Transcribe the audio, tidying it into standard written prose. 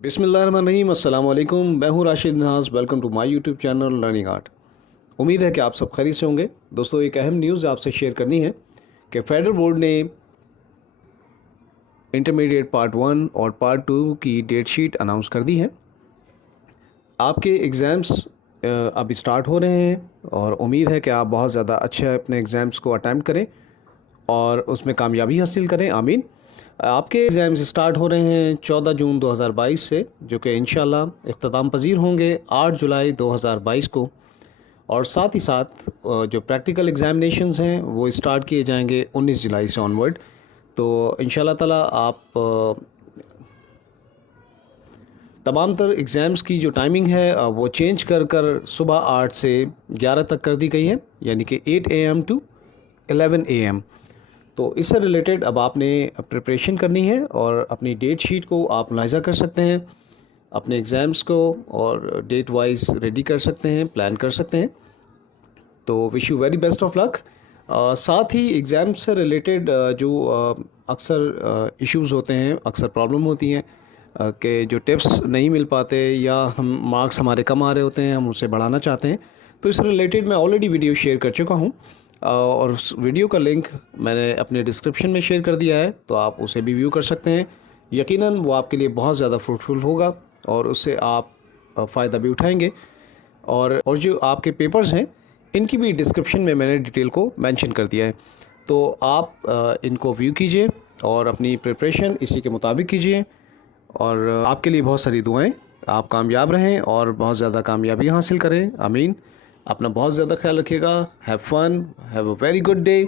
बिस्मिल्लाहिर्रहमानिर्रहीम, अस्सलाम वालेकुम। मैं हूं Rashid Nahas. Welcome to my YouTube channel learning art. उम्मीद है कि आप सब खैरियत से होंगे। दोस्तों, एक अहम न्यूज़ आपसे शेयर करनी है कि फेडरल बोर्ड ने इंटरमीडिएट पार्ट 1 और पार्ट 2 की डेट शीट अनाउंस कर दी है। आपके एग्ज़ाम्स अभी स्टार्ट हो रहे हैं और उम्मीद है कि आप बहुत ज़्यादा अच्छे अपने एग्ज़ाम्स को अटैम्प्ट करें और उसमें कामयाबी हासिल करें, आमीन। आपके एग्ज़ाम्स स्टार्ट हो रहे हैं 14 जून 2022 से, जो कि इंशाल्लाह इख्तिताम पज़ीर होंगे 8 जुलाई 2022 को। और साथ ही साथ जो प्रैक्टिकल एग्ज़ामिनेशंस हैं वो स्टार्ट किए जाएंगे 19 जुलाई से ऑनवर्ड। तो इंशाल्लाह ताला आप तमाम तर एग्ज़ाम्स की जो टाइमिंग है वो चेंज कर सुबह 8 से 11 तक कर दी गई है, यानी कि 8 AM टू 11 AM। तो इससे रिलेटेड अब आपने प्रिपरेशन करनी है और अपनी डेट शीट को आप मुलाहिज़ा कर सकते हैं, अपने एग्ज़ाम्स को और डेट वाइज रेडी कर सकते हैं, प्लान कर सकते हैं। तो wish you very best of luck. साथ ही एग्ज़ाम से रिलेटेड जो अक्सर इश्यूज़ होते हैं, अक्सर प्रॉब्लम होती हैं कि जो टिप्स नहीं मिल पाते या हम मार्क्स हमारे कम आ रहे होते हैं, हम उसे बढ़ाना चाहते हैं। तो इस रिलेटेड मैं ऑलरेडी वीडियो शेयर कर चुका हूँ और उस वीडियो का लिंक मैंने अपने डिस्क्रिप्शन में शेयर कर दिया है, तो आप उसे भी व्यू कर सकते हैं। यकीनन वो आपके लिए बहुत ज़्यादा फ्रूटफुल होगा और उससे आप फ़ायदा भी उठाएंगे। और जो आपके पेपर्स हैं, इनकी भी डिस्क्रिप्शन में मैंने डिटेल को मेंशन कर दिया है। तो आप इनको व्यू कीजिए और अपनी प्रिपरेशन इसी के मुताबिक कीजिए। और आपके लिए बहुत सारी दुआएं। आप कामयाब रहें और बहुत ज़्यादा कामयाबी हासिल करें, आमीन। अपना बहुत ज़्यादा ख्याल रखिएगा। Have fun, have a very good day.